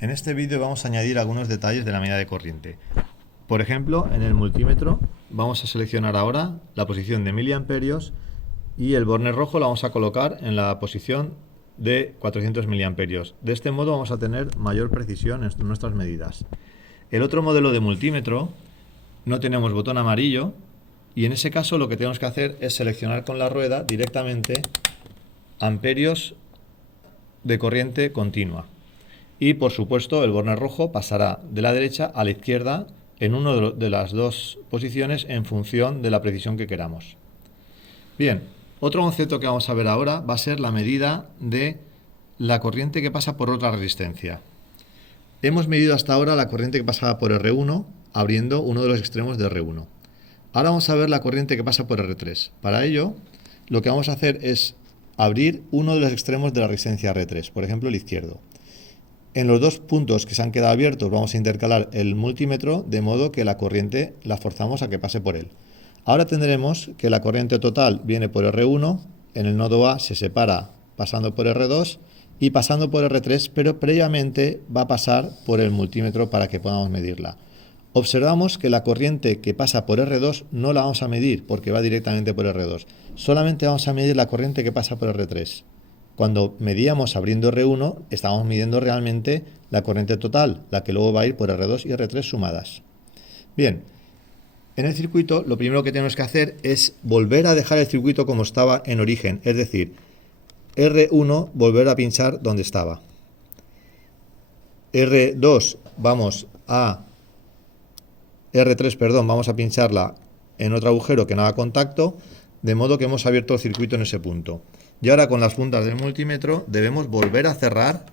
En este vídeo vamos a añadir algunos detalles de la medida de corriente. Por ejemplo, en el multímetro vamos a seleccionar ahora la posición de miliamperios y el borne rojo lo vamos a colocar en la posición de 400 miliamperios. De este modo vamos a tener mayor precisión en nuestras medidas. El otro modelo de multímetro no tenemos botón amarillo y en ese caso lo que tenemos que hacer es seleccionar con la rueda directamente amperios de corriente continua. Y por supuesto el borne rojo pasará de la derecha a la izquierda en una de las dos posiciones en función de la precisión que queramos. Bien, otro concepto que vamos a ver ahora va a ser la medida de la corriente que pasa por otra resistencia. Hemos medido hasta ahora la corriente que pasaba por R1 abriendo uno de los extremos de R1. Ahora vamos a ver la corriente que pasa por R3. Para ello, lo que vamos a hacer es abrir uno de los extremos de la resistencia R3, por ejemplo el izquierdo. En los dos puntos que se han quedado abiertos vamos a intercalar el multímetro de modo que la corriente la forzamos a que pase por él. Ahora tendremos que la corriente total viene por R1, en el nodo A se separa pasando por R2 y pasando por R3, pero previamente va a pasar por el multímetro para que podamos medirla. Observamos que la corriente que pasa por R2 no la vamos a medir porque va directamente por R2. Solamente vamos a medir la corriente que pasa por R3. Cuando medíamos abriendo R1, estábamos midiendo realmente la corriente total, la que luego va a ir por R2 y R3 sumadas. Bien, en el circuito lo primero que tenemos que hacer es volver a dejar el circuito como estaba en origen, es decir, R1 volver a pinchar donde estaba. R2 vamos a R3, perdón, vamos a pincharla en otro agujero que no haga contacto, de modo que hemos abierto el circuito en ese punto. Y ahora con las puntas del multímetro debemos volver a cerrar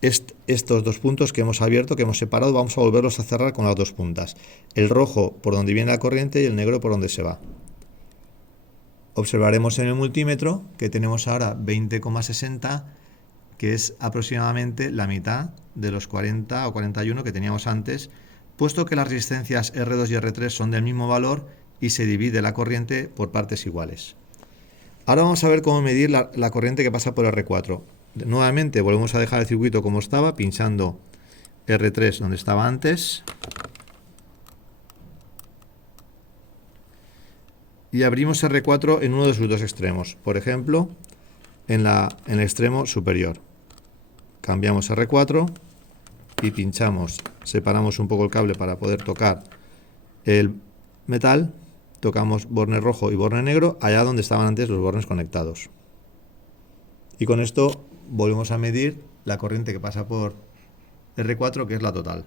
estos dos puntos que hemos abierto, que hemos separado, vamos a volverlos a cerrar con las dos puntas. El rojo por donde viene la corriente y el negro por donde se va. Observaremos en el multímetro que tenemos ahora 20,60, que es aproximadamente la mitad de los 40 o 41 que teníamos antes, puesto que las resistencias R2 y R3 son del mismo valor y se divide la corriente por partes iguales. Ahora vamos a ver cómo medir la corriente que pasa por R4. Nuevamente volvemos a dejar el circuito como estaba, pinchando R3 donde estaba antes. Y abrimos R4 en uno de sus dos extremos. Por ejemplo, en el extremo superior. Cambiamos R4 y pinchamos, separamos un poco el cable para poder tocar el metal. Tocamos borne rojo y borne negro allá donde estaban antes los bornes conectados. Y con esto volvemos a medir la corriente que pasa por R4, que es la total.